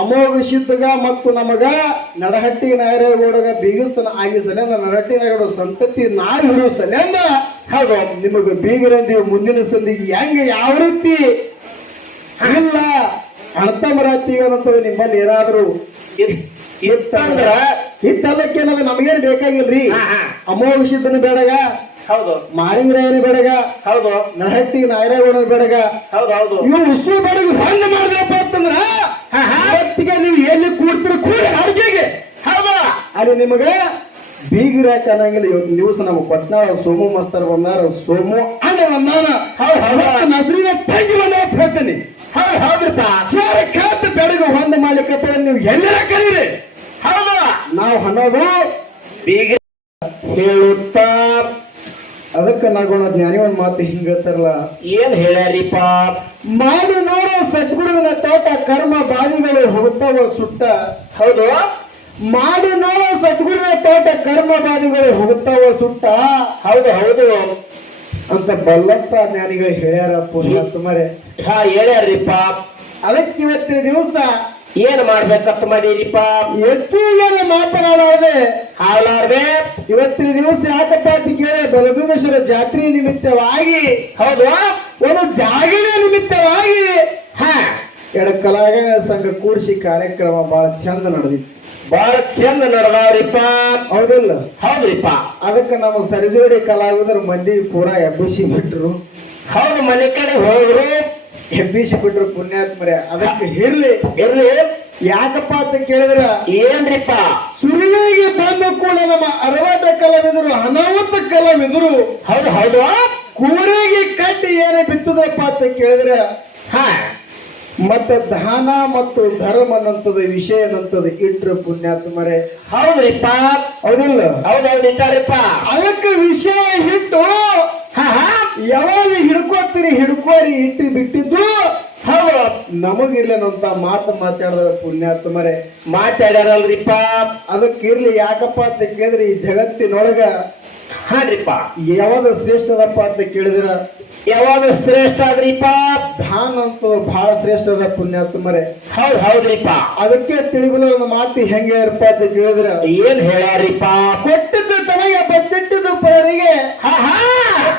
ಅಮೋಘ ಸಿದ್ಧಗ ಮತ್ತು ನಮಗ ನಡಹಟ್ಟಿ ನಾಯರೇಗೌಡಗ ಬೀಗರ್ತನ ಆಗಿಸಲೆ ನಡಹಟ್ಟಿ ನಾಯಗೌಡ ಸಂತತಿ ನಾರಿ ಹಿಡಿಯೋ ಸಲೆಂದ ಹೌದು ನಿಮಗ ಬೀಗರಂದೀವಿ ಮುಂದಿನ ಸಂದಿಗೆ ಹೆಂಗ ಯಾವ ರೀತಿ ಇಲ್ಲ ಅರ್ಥಮರಾತೀವಿ ಅನ್ನೋದು ನಿಮ್ಮಲ್ಲಿ ಏನಾದ್ರು ಇತ್ತಂದ್ರ ಇತ್ತಲ್ಲಕ್ಕೆ ನಮಗೇನು ಬೇಕಾಗಿಲ್ರಿ ಅಮೋಘ ಸಿದ್ಧನ ಬೇಡಗ ಹೌದು ಮಾಳಿಂಗರಾಯನ ಬೇಡಗ ಹೌದು ನಡಹಟ್ಟಿ ನಾಯರೇಗೌಡನ ಬೇಡಗ ಹೌದು ಹೌದು ಇವು ಉಸು ಬೇಡಗ ಹಂಗ ಮಾಡ್ಲಪ್ಪ ಅಂತಂದ್ರ ಇವತ್ತಿಗೆ ನೀವು ಎಲ್ಲಿ ಕೂಡ್ತೀರ ಕೂಡಿ ಅಡುಗೆಗೆ ಹೌದು ಅಲ್ಲಿ ನಿಮಗ ಬೀಗಿರಾಕ ಅನ್ನಂಗಿಲ್ಲ ಇವತ್ತು ನ್ಯೂಸ್ ನಮಗ್ ಪಟ್ನಾಳ ಸೋಮು ಮಸ್ತರ್ ಬಂದಾರ ಸೋಮು ಅಣ್ಣ ಬಂದಾನ ನಸ್ರಿನ ತಂಗಿ ಬಂದ ಹೇಳ್ತೀನಿ ಹೌದು ಹೌದ್ರಪ್ಪ ಚಾರ ಖಾತ ಬೆಳಗ್ಗೆ ಹೊಂದ ಮಾಡ್ಲಿಕ್ಕಪ್ಪ ನೀವು ಎಲ್ಲರ ಕರೀರಿ ಹೌದು ನಾವು ಅನ್ನೋದು ಬೀಗ ಹೇಳುತ್ತಾ ಅದಕ್ಕ ನಾಗೋಣ ಜ್ಞಾನಿ ಒಂದ್ ಮಾತು ಹಿಂಗ ಹೇಳ್ತಾರಲ್ಲ ಏನ್ ಹೇಳ್ಯಾರಿಪ್ಪ ಮಾಡಿ ನೋಡೋ ಸದ್ಗುರುವಿನ ತೋಟ ಕರ್ಮ ಬಾವಿಗಳು ಹೋಗುತ್ತಾವ ಸುಟ್ಟ ಹೌದು ಮಾಡಿ ನೋಡೋ ಸದ್ಗುರುವಿನ ತೋಟ ಕರ್ಮ ಬಾವಿಗಳು ಹೋಗುತ್ತಾವ ಸುಟ್ಟ ಹೌದು ಹೌದು ಅಂತ ಬಲ್ಲಪ್ಪ ಜ್ಞಾನಿಗಳು ಹೇಳ್ಯಾರ ಸುಮಾರೆ ಹಾ ಹೇಳ್ಯಾರಿಪ್ಪ ಅದಕ್ಕೆ ಇವತ್ತಿನ ದಿವಸ ಏನ್ ಮಾಡ್ಬೇಕಂತ ಮಾಡಿರಿಪ್ಪ ಹೆಚ್ಚಿಗೆ ಮಾತನಾಡೋದೆ ಹಾಳಾರ್ದೆ ಇವತ್ತಿನ ದಿವಸ ಯಾಕಪ್ಪ ಅಂತ ಕೇಳಿ ಬಲಭೀಮೇಶ್ವರ ಜಾತ್ರೆ ನಿಮಿತ್ತವಾಗಿ ಹೌದು ಒಂದು ಜಾಗರಣೆ ನಿಮಿತ್ತವಾಗಿ ಎಡಕಲಾಗ ಸಂಘ ಕೂಡಿಸಿ ಕಾರ್ಯಕ್ರಮ ಬಹಳ ಚಂದ ನಡೆದಿತ್ತು ಬಹಳ ಚಂದ ನಡೆದವ್ರಿಪ್ಪ ಹೌದಿಲ್ಲ ಹೌದ್ರಿಪ್ಪ ಅದಕ್ಕೆ ನಮ್ಮ ಸರಿಜೋಡಿ ಕಲಾವಿದರು ಮಂದಿ ಪೂರಾ ಎಬ್ಬಿಸಿ ಬಿಟ್ರು ಹೌದು ಮನೆ ಕಡೆ ಹೋದ್ರು ಎಬ್ಬಿಸಿ ಬಿಟ್ರು ಪುಣ್ಯಾತ್ಮರೇ ಅದಕ್ಕೆ ಇರ್ಲಿ ಯಾಕಪ್ಪ ಅಂತ ಕೇಳಿದ್ರ ಏನ್ರಿಪ್ಪ ಸುರುವಿಗೆ ಬಂದ ಕೂಡ ನಮ್ಮ ಅರವತ್ತ ಕಲಾವಿದರು ಅನಾಹುತ ಕಲಾವಿದರು ಹೌದು ಹೌದು ಕೂರಿಗೆ ಕಟ್ಟಿ ಏನೇ ಬಿತ್ತದಪ್ಪ ಅಂತ ಕೇಳಿದ್ರ ಮತ್ತೆ ದಾನ ಮತ್ತು ಧರ್ಮ ಅನ್ನಂತದ ವಿಷಯ ಅನ್ನಂತದ ಇಟ್ರು ಪುಣ್ಯಾತ್ಮರೇ ಹೌದ್ರಿಪ್ಪ ಹೌದಿಲ್ಲ ಹೌದೌದು ಇಟ್ಟಾರಿಪ್ಪ ಅದಕ್ಕೆ ವಿಷಯ ಇಟ್ಟು ಯಾವಾಗ ಹಿಡ್ಕೋರಿ ಇಟ್ಟು ಬಿಟ್ಟಿದ್ದು ಹೌದು ನಮಗಿರ್ಲೇನಂತ ಮಾತಾಡಿದ್ರ ಪುಣ್ಯಾತ್ಮರೇ ಮಾತಾಡ್ಯಾರಲ್ರಿಪ್ಪ ಅದಕ್ಕಿರ್ಲಿ ಯಾಕಪ್ಪ ಅಂತ ಕೇಳಿದ್ರೆ ಈ ಜಗತ್ತಿನೊಳಗ ಹಾನ್ರಿಪ್ಪ ಯಾವಾಗ ಶ್ರೇಷ್ಠದಪ್ಪ ಅಂತ ಕೇಳಿದ್ರ ಯಾವಾಗ ಶ್ರೇಷ್ಠ ಆದ್ರಿಪ್ಪ ದಾನ ಅಂತ ಬಹಳ ಶ್ರೇಷ್ಠ ಅದ ಪುಣ್ಯಾತ್ಮರೇ ಹೌದ್ ಹೌದ್ರಿಪ್ಪ ಅದಕ್ಕೆ ತಿಳಿಬಲ ಮಾತು ಹೆಂಗೆ ಇರಪ್ಪ ಅಂತ ಕೇಳಿದ್ರ ಏನ್ ಹೇಳ್ಯಾರಿಪ್ಪ ಕೊಟ್ಟದ್ದು ತನಗೆ ಬಚ್ಚಿಟ್ಟದ್ದು ಪರರಿಗೆ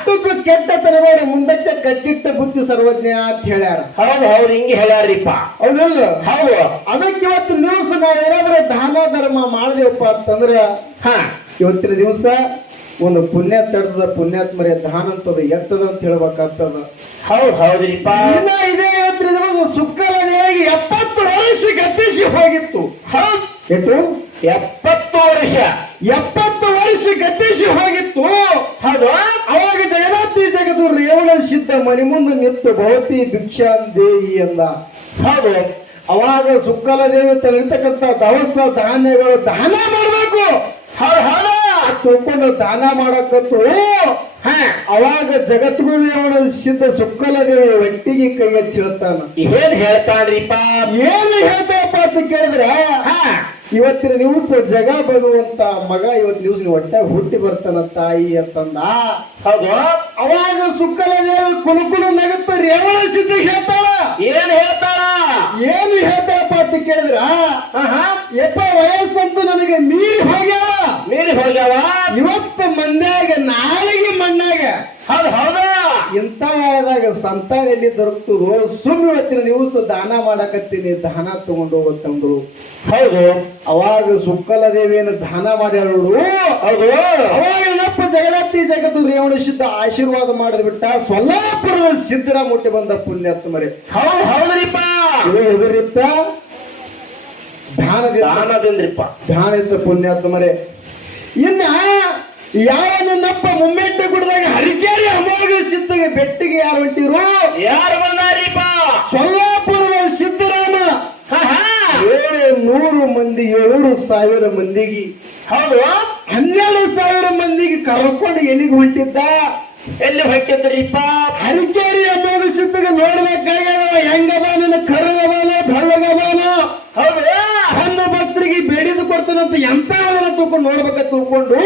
ಕೊಟ್ಟದ್ದು ಕೆಟ್ಟ ತನಬೇಡ ಮುಂದಕ್ಕೆ ಕಟ್ಟಿಟ್ಟ ಬುದ್ಧಿ ಸರ್ವಜ್ಞ ಅಂತ ಹೇಳ್ಯಾರ ಹೌದು ಹೌದು ಹಿಂಗೆ ಹೇಳ್ಯಾರಿಪ್ಪ ಹೌದಲ್ಲ ಹೌದು ಅದಕ್ಕೆ ಇವತ್ತು ದಿವಸ ನಾವೇನಾದ್ರೂ ದಾನ ಧರ್ಮ ಮಾಡಿದೆವಪ್ಪ ಅಂತಂದ್ರ ಇವತ್ತಿನ ದಿವಸ ಒಂದು ಪುಣ್ಯ ತಡೆದ ಪುಣ್ಯಾತ್ಮರೇ ದಾನ ಅಂತದ ಎತ್ತದ ಅಂತ ಹೇಳ್ಬೇಕಾಗ್ತದ ಹೌದು ಹೌದ್ರಿಪ್ಪ ಇದೇ ಇವತ್ತಿನ ದಿವಸ ಸುಕ್ಕಲದೇವಿ 70 ವರ್ಷ ಗತಿಸಿ ಹೋಗಿತ್ತು ಹೌದು ಎಷ್ಟು 70 ವರ್ಷ ಗತಿಸಿ ಹೋಗಿತ್ತು ಹೌದು ಅವಾಗ ಜಗನ್ನಾಥಿ ಜಗದು ರೇವಣ ಸಿದ್ಧ ಮನಿ ಮುಂದೆ ನಿಂತು ಭವತಿ ಭಿಕ್ಷಾನ್ ದೇವಿ ಎಂದ ಹೌದು ಅವಾಗ ಸುಕ್ಕಲದೇವಿ ತಲ್ಲಿರ್ತಕ್ಕಂಥ ದವಸ ಧಾನ್ಯಗಳು ದಾನ ಮಾಡಬೇಕು ಹೌದು ಹೌದು ತಿಳ್ಕೊಂಡು ದಾನ ಮಾಡಕತ್ತು ಅವಾಗ ಜಗದ್ಗುರು ಅವನ ಸಿದ್ಧ ಸುಕ್ಕಲದೇವಿ ಒಟ್ಟಿಗೆ ಕೈ ಹಚ್ಚಿ ಹೇಳ್ತಾನ ಏನ್ ಹೇಳ್ತಾನ್ರಿಪ್ಪ ಏನು ಹೇಳ್ತಾರಪ್ಪ ಅಂತ ಕೇಳಿದ್ರೆ ಇವತ್ತಿನ ದಿವಸ ಜಗ ಬರುವಂತ ಮಗ ಇವತ್ತು ದಿವಸ ಒಟ್ಟ ಹುಟ್ಟಿ ಬರ್ತಾನ ತಾಯಿ ಅಂತಂದ ಹೌದು ಅವಾಗ ಸುಕ್ಕಲದೇವಿ ಕುಲುಕುಲು ನಗುತ್ತ ರೇವಣ ಸಿದ್ಧ ಹೇಳ್ತಾಳ ಏನ್ ಹೇಳ್ತಾಳಪ್ಪ ಅಂತ ಕೇಳಿದ್ರ ಎಪ್ಪ ವಯಸ್ಸಂತೂ ನನಗೆ ಮೀರಿ ಹೋಗ್ಯಾವ ಇವತ್ತು ಮಂದ್ಯಾಗ ನಾಳೆಗೆ ಮಣ್ಣಾಗ ಹೌದು ಹೌದಾ ಇಂಥದಾಗ ಸಂತಾನ ಎಲ್ಲಿ ದೊರಕ್ತದೋ ಸುಮ್ಮನೆ ಇವತ್ತಿನ ದಿವಸ ದಾನ ಮಾಡಕತ್ತೀನಿ ದಾನ ತಗೊಂಡು ಹೋಗತ್ತಂದ್ರು ಹೌದು ಅವಾಗ ಸುಕ್ಕಲದೇವಿಯನ್ನು ದಾನ ಮಾಡ್ಯಾರು ಹೌದು ಅವಾಗ ಏನಪ್ಪ ಜಗನ್ನಾಥಿ ಜಗತ್ತು ರೇವಣ ಸಿದ್ಧ ಆಶೀರ್ವಾದ ಮಾಡಿದ್ಬಿಟ್ಟ ಸೊಲ್ಲಾಪುರದ ಸಿದ್ದರಾಮೂರ್ತಿ ಬಂದ ಪುಣ್ಯಾತ್ಮರೇ ಹೌದು ಹೌದ್ರಿಪ್ಪ ಎದುರಿತ್ತ ದಾನದಿಂದ್ರಿಪ್ಪ ದಾನ ಇತ್ತ ಪುಣ್ಯಾತ್ಮರೇ ಇನ್ನ ಯಾವ ನನ್ನಪ್ಪ ಮುಮ್ಮೆಟ್ಟ ಗುಡ್ದಾಗ ಹರಿಕೇರಿ ಅಮೋಘ ಸಿದ್ಧಗೆ ಬೆಟ್ಟಿಗೆ ಯಾರು ಹೊಂಟಿರು ಯಾರು ಬಂದಾರಿಪ್ಪ ಸೊಲ್ಲಾಪುರದ ಸಿದ್ದರಾಮ 700 ಮಂದಿ 7,000 ಮಂದಿಗೆ ಹೌದು 12,000 ಮಂದಿಗೆ ಕರ್ಕೊಂಡು ಎಲ್ಲಿಗೆ ಹೊಂಟಿದ್ದ ಎಲ್ಲಿ ಹೊಂಟಿದ್ರಿಪ್ಪ ಹರಿಕೇರಿ ಅಮೋಘ ಸಿದ್ಧಗೆ ನೋಡ್ಬೇಕಾಗ್ಯಾವ ಹೆಂಗದ ನನ್ನ ಕರಗದಾನ ಬೆಳ್ಳಗದಾನ ಹೌದು ಹಣ್ಣು ಭಕ್ತರಿಗೆ ಬೇಡಿದು ಕೊಡ್ತಾನಂತ ಎಂತ ತಗೊಂಡು ನೋಡ್ಬೇಕ ತಿಳ್ಕೊಂಡು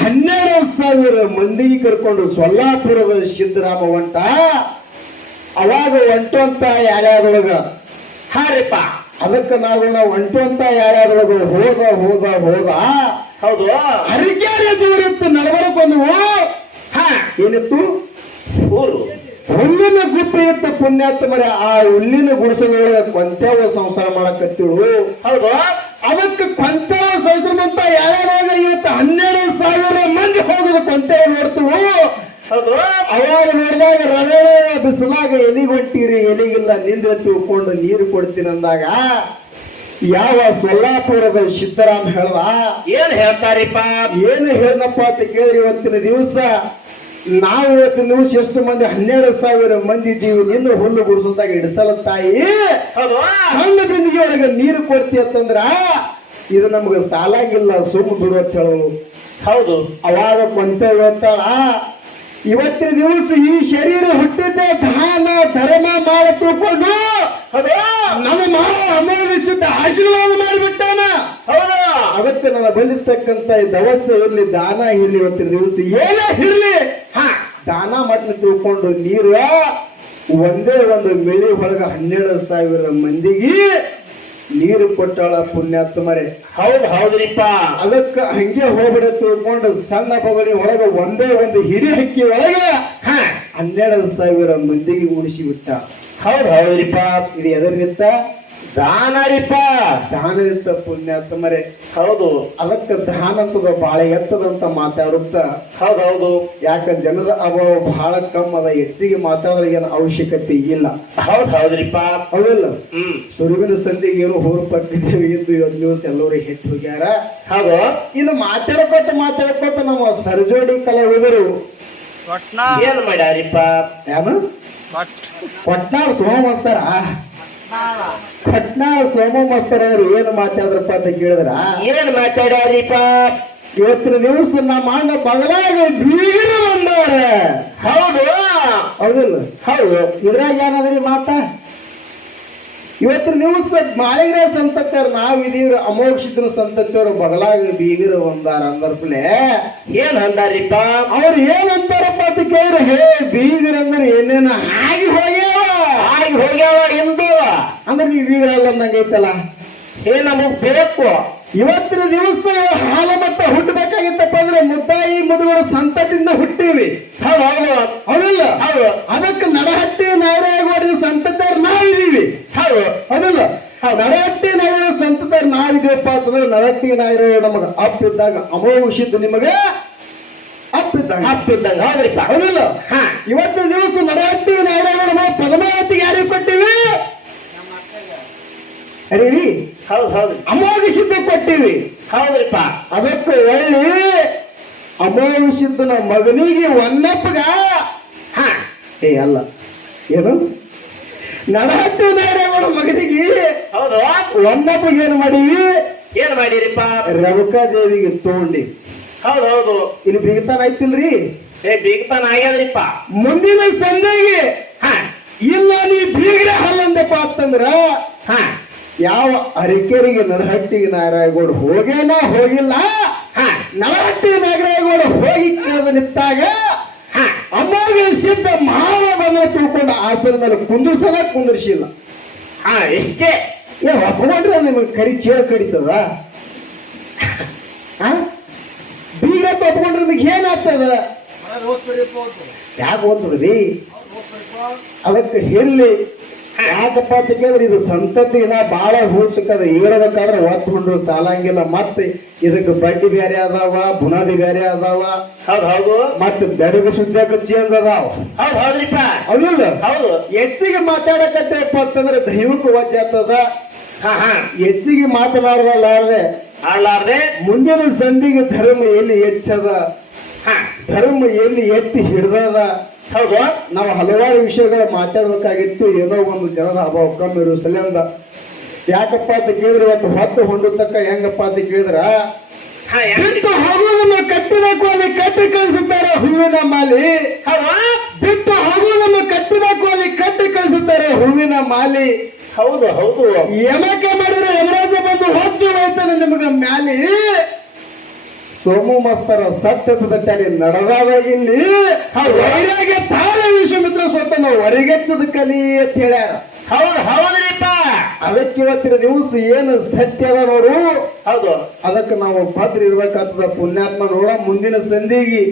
12,000 ಮಂದಿಗೆ ಕರ್ಕೊಂಡು ಸೊಲ್ಲಾಪುರದ ಸಿದ್ದರಾಮ ಹೊಂಟ ಅವಾಗ ಹೊಂಟಂತ ಯಾರ್ಯಾರೊಳಗ ಹಾರಿಪ್ಪ. ಅದಕ್ಕೆ ನಾವು ಒಂಟು ಅಂತ ಯಾರ್ಯಾರು ಹೋದ ಹೋದ ಹೋದ ಹೌದು. ಅರಿಕೆರೆ ದೂರಿತ್ತು ನಡಬರಕ್ಕೊಂದು ಹಾ ಏನಿತ್ತು ಊರು ಹುಲ್ಲಿನ ಗುಪ್ಪೆ ಇತ್ತ ಪುಣ್ಯಾತ್ಮ ಮರೆ. ಆ ಹುಲ್ಲಿನ ಗುಡಿಸಲೊಳಗೆ ಕೊಂತೇವ ಸಂಸಾರ ಮಾಡಕತ್ತಿಳು. ಹೌದು. ಅದಕ್ಕೆ ಕೊಂತೇವ ಸಂಸಾರ ಯಾರ್ಯಾರಾಗ ಇವತ್ತು 12,000 ಮಂದಿ ಹೋಗುದು ಕೊಂತೇವ ನೋಡ್ತೀವಿ. ಹೌದು. ಅವಾಗ ನೋಡಿದಾಗ ರವೆ ಬಿಸಿಲಾಗ ಎಲಿಗೆ ಹೊಂಟಿರಿ, ಎಲಿಗಿಲ್ಲ ನಿಂದ್ರೆ ತಿಳ್ಕೊಂಡು ನೀರು ಕೊಡ್ತೀನಿ ಅಂದಾಗ ಯಾವ ಸೊಲ್ಲಾಪುರದ ಸಿದ್ದರಾಮ್ ಹೇಳ್ದ. ಏನ್ ಹೇಳ್ತಾರಿಪ್ಪ? ಏನು ಹೇಳಪ್ಪ ಅಂತ ಕೇಳಿದ್ರೆ ಇವತ್ತಿನ ದಿವಸ ನಾವು ಇವತ್ತಿನ ದಿವಸ ಎಷ್ಟು ಮಂದಿ 12,000 ಮಂದಿ ಇದ್ದೀವಿ. ನಿನ್ನ ಹುಲ್ಲು ಗುಡಿಸಲ್ದಾಗ ಇಡಿಸಲ ತಾಯಿ ಹೌದು. ಸಣ್ಣ ಬಿಂದಿಗೆ ಒಳಗೆ ನೀರು ಕೊಡ್ತಿ ಅಂತಂದ್ರ ಇದು ನಮ್ಗೆ ಸಾಲಾಗಿಲ್ಲ, ಸುಮ್ಮ ಬಿಡು ಅಂತ ಹೇಳೋದು. ಹೌದು. ಅವಾಗ ಕೊಂತೇವೆ ಅಂತಾಳ. ಇವತ್ತಿನ ದಿವಸ ಈ ಶರೀರ ಹುಟ್ಟಿದ್ದೆ ದಾನ ಧರ್ಮ ಮಾಡಿ ತಿಳ್ಕೊಂಡು ನಮ್ಮ ಮಾವ ಅಮೋಘಿಸಿದ್ದ ಆಶೀರ್ವಾದ ಮಾಡಿಬಿಟ್ಟಾನ. ಹೌದು. ಅವತ್ತು ನನ್ನ ಬಂದಿರ್ತಕ್ಕಂಥ ಈ ದವಸ ಇರ್ಲಿ, ದಾನ ಇರ್ಲಿ, ಇವತ್ತಿನ ದಿವಸ ಏನೇ ಇರ್ಲಿ ದಾನ ಮಾಡಿ ತಿಳ್ಕೊಂಡು ನೀರು ಒಂದೇ ಒಂದು ಮಿಳಿ ಒಳಗ 12,000 ಮಂದಿಗೆ ನೀರು ಕೊಟ್ಟಾಳ ಪುಣ್ಯಾತ್ಮರೇ. ಹೌದು. ಹೌದ್ರಿಪ್ಪ. ಅದಕ್ಕ ಹಂಗೆ ಹೋಗ್ಬಿಡ ತಿಳ್ಕೊಂಡು ಸಣ್ಣ ಬಗಡಿ ಒಳಗ ಒಂದೇ ಒಂದು ಹಿಡಿ ಹಕ್ಕಿ ಒಳಗ 12,000 ಮಂದಿಗೆ ಉಳಿಸಿ ಬಿಟ್ಟ. ಹೌದು. ಹೌದ್ರಿಪ್ಪ. ಇದು ಎದರಿತ್ತ? ದಾನರಿಪ್ಪ. ದಾನರಿತ್ತ ಪುಣ್ಯಾತ್ಮರೇ. ಹೌದು. ಅದಕ್ಕ ದಾನ ಅಂತದ ಬಾಳ ಎತ್ತದಂತ ಮಾತಾಡುತ್ತ. ಹೌದು. ಹೌದು. ಯಾಕ ಜನರ ಅಭಾವ ಬಹಳ ಕಮ್ಮಿ ಅದ, ಹೆಚ್ಚಿಗೆ ಮಾತಾಡೋದ್ರ ಏನು ಅವಶ್ಯಕತೆ ಇಲ್ಲ. ಹೌದು. ಹೌದ್ರಿಪ್ಪ. ಹೌದಿಲ್ಲ? ಹ್ಮ್. ಸುರುವಿನ ಸಂಧಿಗೆ ಏನು ಹೋರ್ಪಟ್ಟಿದ್ದೇವೆ ಎಂದು ಇವತ್ತು ದಿವಸ ಎಲ್ಲರೂ ಹೆಚ್ಚು ಹೋಗ್ಯಾರ. ಹೌದು. ಇನ್ನು ಮಾತಾಡ್ಕೋತ ನಮ್ಮ ಸರ್ಜೋಡಿ ಕಲಾವಿದರು ಏನ್ ಮಾಡ್ಯಾರಿಪ್ಪ? ಏನು ಕೊಟ್ನಾಳ್ ಸೋಮಸ್ತರ ಸೋಮಸ್ತರ ಅವರು ಏನು ಮಾತಾಡಿದ್ರಪ್ಪ ಅಂತ ಕೇಳಿದ್ರ, ಏನ್ ಮಾತಾಡ್ಯಾರಿಪ್ಪ? ಇವತ್ತಿನ ದಿವಸ ನಮ್ಮ ಅಣ್ಣ ಬಗಲಾಗ ಬೀಗರು ಬಂದವ್ರ. ಹೌದು. ಹೌದಿಲ್ಲ? ಹೌದು. ಇದ್ರಾಗ ಏನಾದ್ರಿ ಮಾತ? ಇವತ್ತಿನ ದಿವಸ ಮಾಳಿಗ್ರೆ ಸಂತತಿಯವ್ರು ನಾವಿದೀವ್ರ, ಅಮೋಘಿದ್ರ ಸಂತತಿಯವರು ಬಗಲಾಗ ಬೀಗರು ಬಂದಾರ ಅಂದರ್ಪಲೆ ಏನ್ ಅಂದಾರಿಪ್ಪ? ಅವ್ರು ಏನಂತಾರಪ್ಪ ಅಂತ ಕೇಳಿದ್ರೆ, ಹೇ ಬೀಗರಂದ್ರೆ ಏನೇನ ಆಗಿ ಹೋಗ್ಯಾವ ಎಂದು ಅಂದ್ರೆ ನೀವು ಬೀಗರಲ್ಲ ಅಂದಂಗೈತಲ್ಲ. ನಮಗ್ ಬೇಕು. ಇವತ್ತಿನ ದಿವಸ ಹಾಲು ಮತ್ತ ಹುಟ್ಟಬೇಕಾಗಿತ್ತಪ್ಪ ಅಂದ್ರೆ ಮುದ್ದಾಯಿ ಮುದುಗರ ಸಂತತಿಯಿಂದ ಹುಟ್ಟಿವಿ. ಹೌದಿಲ್ಲ? ಅದಕ್ಕೆ ನಡಹಟ್ಟಿ ನಾರಾಯಣಗೌಡ ಸಂತತಿಯವ್ರು ನಾವಿದೀವಿ. ಹೌದಿಲ್ಲ? ನಡಹಟ್ಟಿ ನಾರಾಯಣ ಸಂತತಿಯವ್ರು ನಾವಿದೀವಪ್ಪ ಅಂತಂದ್ರೆ ನಡಹಟ್ಟಿ ನಾರಾಯಣ ನಮಗ ಅಪ್ಪಿದ್ದಾಗ ಅಮೋಘಿಸಿದ್ದು ನಿಮಗೆ ಅಪ್ಪಿದ್ದಾಗ ಹೌದಿಲ್ಲ? ಇವತ್ತಿನ ದಿವಸ ನಡಹಟ್ಟಿ ನಾರಾಯಣ ನಾವು ಪದ್ಮಾವತಿಗೆ ಯಾರಿಗೆ ಕೊಟ್ಟಿವಿ? ಅರೇರಿ ಹೌದು. ಅಮೋಘಿಸಿದ್ದು ಕೊಟ್ಟಿವಿ. ಹೌದ್ರಿಪ್ಪ. ಅದಕ್ಕೆ ಒಳ್ಳೆ ಅಮೋಘಿಸಿದ್ದನ ಮಗನಿಗೆ ಒನ್ನಪ್ಪಗ ಅಲ್ಲ ಏನು ನಡಹಟ್ಟಿ ನಾರಾಯಣ ಮಗನಿಗೆ ಹೌದು ಒನ್ನಪ್ಪಗೆ ಏನು ಮಾಡೀವಿ? ಏನ್ ಮಾಡಿರಿಪ್ಪ? ರೇಣುಕಾದೇವಿಗೆ ತಗೊಂಡಿ. ಹೌದು. ಇಲ್ಲಿ ಬಿಗತಾನ ಐತಿಲ್ರಿ? ಬೀಗ್ತಾನ ಆಗ್ಯಾದ್ರಿಪ್ಪ. ಮುಂದಿನ ಸಂಜೆಗೆ ಇಲ್ಲ ನೀ ಬೀಗ್ರೆ ಹಲ್ಲಂದಪ್ಪ ಅಂತಂದ್ರ ಯಾವ ಅರಿಕೆರಿಗೆ ನಡಹಟ್ಟಿಗೆ ನಾರಾಯಣಗೌಡ ಹೋಗಿಲ್ಲ. ನಡಹಟ್ಟಿ ನಾರಾಯಣಗೌಡ ಹೋಗಿ ಕೇಳಿದ ನಿಂತಾಗ ಅಮೋಘಿಸಿದ್ದ ಮಾವನ ತಿಳ್ಕೊಂಡು ಆಸನ ಮೇಲೆ ಕುಂದಿರ್ಸಿಲ್ಲ. ಎಷ್ಟೇ ಒಪ್ಕೊಂಡ್ರೆ ನಿಮಗೆ ಕರಿ ಚೇಳ ಕಡಿತದ? ಬೀಗ ಒಪ್ಕೊಂಡ್ರೆ ನಿಮಗೆ ಏನಾಗ್ತದ? ಯಾಕೆ ಓದ್ತದ್ರಿ? ಅದಕ್ಕೆ ಹೇಳಿ ಯಾಕಪ್ಪ ಅಂತ ಕೇಳಿದ್ರೆ ಇದು ಸಂತತಿನ ಬಾಳ ಹೂಚಕದ, ಏಳಬೇಕಾದ್ರೆ ಒತ್ಕೊಂಡು ಸಾಲಂಗಿಲ್ಲ. ಮತ್ತೆ ಇದಕ್ಕೆ ಬಡ್ಡಿ ಬೇರೆ ಅದಾವ, ಬುನಾದಿ ಬೇರೆ ಅದಾವ. ಹೌದು. ಮತ್ತೆ ಬೆಡಗ ಸುದ್ದಿಯಾಕ ಚೇಂಜ್ ಅದಾವ. ಹೌದ್ರಿಪ್ಪ. ಹೌದಿಲ್ಲ? ಹೌದು. ಹೆಚ್ಚಿಗೆ ಮಾತಾಡಕತ್ತಪ್ಪ ಅಂತಂದ್ರೆ ದೈವಕ್ಕೆ ವಜ್ಜೆ ಆಗ್ತದ. ಹೆಚ್ಚಿಗೆ ಮಾತನಾಡಲಾರ್ದೆ ಮುಂದಿನ ಸಂಧಿಗೆ ಧರ್ಮ ಎಲ್ಲಿ ಹೆಚ್ಚದ, ಧರ್ಮ ಎಲ್ಲಿ ಎತ್ತಿ ಹಿಡ್ದದ. ಹೌದು. ನಾವು ಹಲವಾರು ವಿಷಯಗಳ ಮಾತಾಡ್ಬೇಕಾಗಿತ್ತು. ಏನೋ ಒಂದು ಜನದ ಅಭಾವ ಕಮ್ಮಿ ಇರೋ ಸಲಿಂದ. ಯಾಕಪ್ಪ ಅಂತ ಕೇಳಿದ್ರೆ ಇವತ್ತು ಹೊತ್ತು ಹೊಂದತಕ್ಕ ಹೆಂಗಪ್ಪ ಅಂತ ಕೇಳಿದ್ರ ಬಿಟ್ಟು ಹೋಗುವುದನ್ನು ಕಟ್ಟಬೇಕು ಅಲ್ಲಿ ಕಟ್ಟಿ ಕಳಿಸುತ್ತಾರೆ ಹೂವಿನ ಮಾಲಿ. ಬಿಟ್ಟು ಹೋಗುವುದನ್ನು ಕಟ್ಟಬೇಕು ಅಲ್ಲಿ ಕಟ್ಟಿ ಕಳಿಸುತ್ತಾರೆ ಹೂವಿನ ಮಾಲಿ. ಹೌದು. ಯಮಕ ಮಾಡಿದ್ರೆ ಯಮರಾಜ ಬಂದು ಹೊತ್ತು ಹೋಯ್ತಾನೆ ನಿಮಗ ಮ್ಯಾಲಿ. ಸೋಮು ಮಸ್ತರ ಸತ್ಯಸದಟ್ಟಾಡಿ ನಡೆದಾದ ಇಲ್ಲಿ ವೈರಾಗ್ಯ ತಾರ ವಿಶ್ವಮಿತ್ರ ಸ್ವತಃ ನಾವು ಹೊರಗೆಚ್ಚದ ಕಲಿ ಅಂತ ಹೇಳ್ಯಾರ. ಹೌದ್ರಿಪ್ಪ. ಅದಕ್ಕೆ ಇವತ್ತಿನ ದಿವಸ ಏನು ಸತ್ಯ ಅದ ನೋಡು, ಹೌದು. ಅದಕ್ಕೆ ನಾವು ಭದ್ರ ಇರ್ಬೇಕಾಗ್ತದ. ಪುಣ್ಯಾತ್ಮ ನೋಡ, ಮುಂದಿನ ಸಂಧಿಗೆ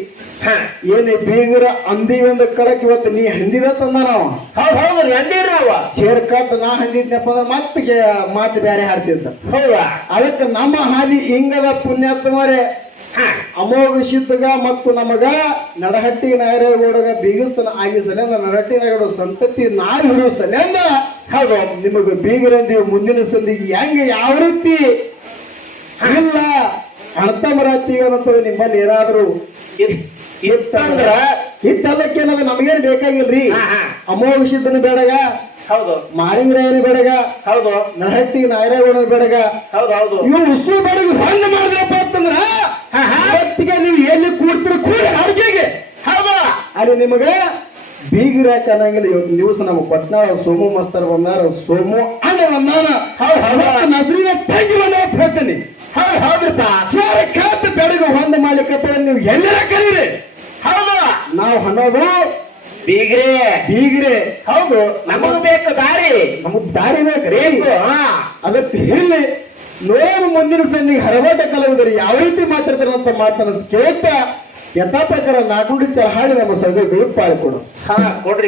ಹಾ ಏನೇ ಬೀಗರ ಅಂದಿವಂದ ಕಳಕ್ ಇವತ್ತು ನೀ ಹಂದಿದ ತಂದ ನಾವು ಹೌದು ನಂದಿರಿ ನಾವ. ಸೇರ್ಕತ್ ನಾ ಹಂದಿದ್ನಪ್ಪ ಅಂದ್ರೆ ಮತ್ತೆ ಮಾತು ಬೇರೆ ಹಾಡ್ತಿದ್ದ. ಹೌದಾ? ಅದಕ್ಕೆ ನಮ್ಮ ಹಾದಿ ಹಿಂಗದ ಪುಣ್ಯಾತ್ಮರೇ. ಹಾ ಅಮೋಘ ಸಿದ್ಧಗ ಮತ್ತು ನಮಗ ನಡಹಟ್ಟಿ ನಾಯರೇಗೌಡಗ ಬೀಗಸ್ತನ ಆಗಿ ಸಲಿಂದ ನಡಹಟ್ಟಿ ನಾಯಗೌಡ ಸಂತತಿ ನಾಯಿ ಹಿಡಿಯೋ ಸಲಿಂದ ಹೌದು. ನಿಮಗೆ ಬೀಗರಂದೀವಿ ಮುಂದಿನ ಸಂದಿಗೆ ಹೆಂಗೆ ಯಾವ ರೀತಿ ಇಲ್ಲ ಅರ್ಥಮರಾತೀವಿ ಅನ್ನೋದು ನಿಮ್ಮಲ್ಲಿ ಏನಾದ್ರು ಇತ್ತಂದ್ರ ಇತ್ತಲ್ಲಕ್ಕೇನದ ನಮಗೇನು ಬೇಕಾಗಿಲ್ರಿ. ಹಾ ಹಾ ಅಮೋಘ ಸಿದ್ಧನ ಬೇಡಗ, ಹೌದು ಮಾಳಿಂಗರಾಯನ ಬೇಡಗ, ಹೌದು ನಡಹಟ್ಟಿ ನಾಯರೇಗೌಡನ ಬೇಡಗ, ಹೌದು ಹೌದು. ಇವು ಉಸು ಬೇಡಗ ಹೊಂದ ಮಾಡಿದ್ರಪ್ಪ ಅಂತಂದ್ರ ಇವತ್ತಿಗೆ ನೀವು ಎಲ್ಲಿ ಕೂಡ್ತೀರ ಕೂಡಿ ಅಡ್ಗೆಗೆ ಹೌದು. ಅಲ್ಲಿ ನಿಮಗ ಬೀಗ್ರಾಕ ಅನ್ನಂಗಿಲ್ಲ. ಇವತ್ತು ದಿವಸ ನಮ್ಮ ಪಟ್ನಾಳ ಸೋಮು ಮಸ್ತರ್ ಬಂದಾರ, ಸೋಮು ಅಣ್ಣ ಬಂದಾನ, ನಸ್ರಿನ ತಂಗಿ ಬಂದ ಹೇಳ್ತೇನೆ. ಹೌದು ಹೌದ್ರಪ್ಪ. ಸೇರ ಕಾತ ಬೆಳಗ ಹೊಂದ ಮಾಡ್ಲಿಕ್ಕೆ ನೀವು ಎಲ್ಲರ ಕರೀರಿ. ಹೌದು. ನಾವು ಅನ್ನೋದು ಬೀಗ್ರೆ ಬೀಗ್ರೆ. ಹೌದು. ನಮಗ್ ಬೇಕು ದಾರಿ, ನಮಗ್ ದಾರಿ ಬೇಕ್ರಿ. ಬೇಕು. ಹಾ ಅದಕ್ಕೆ ಹೇಳಿ ನೋಡು ಮುಂದಿನ ಸಂಧಿ ಹರವಾಟ ಕಲಾವಿದರು ಯಾವ ರೀತಿ ಮಾತಾಡ್ತಾರೆ ಅಂತ ಮಾತನ್ನ ಕೇಳ್ತಾ ಯಥಾ ಪ್ರಕಾರ ನಾಲ್ಕು ಚಲ ಹಾಡಿ ನಮ್ಮ ಸಂಘ ಪಾಳ್ಕೊಡು. ಹಾ ಕೊಡ್ರಿ.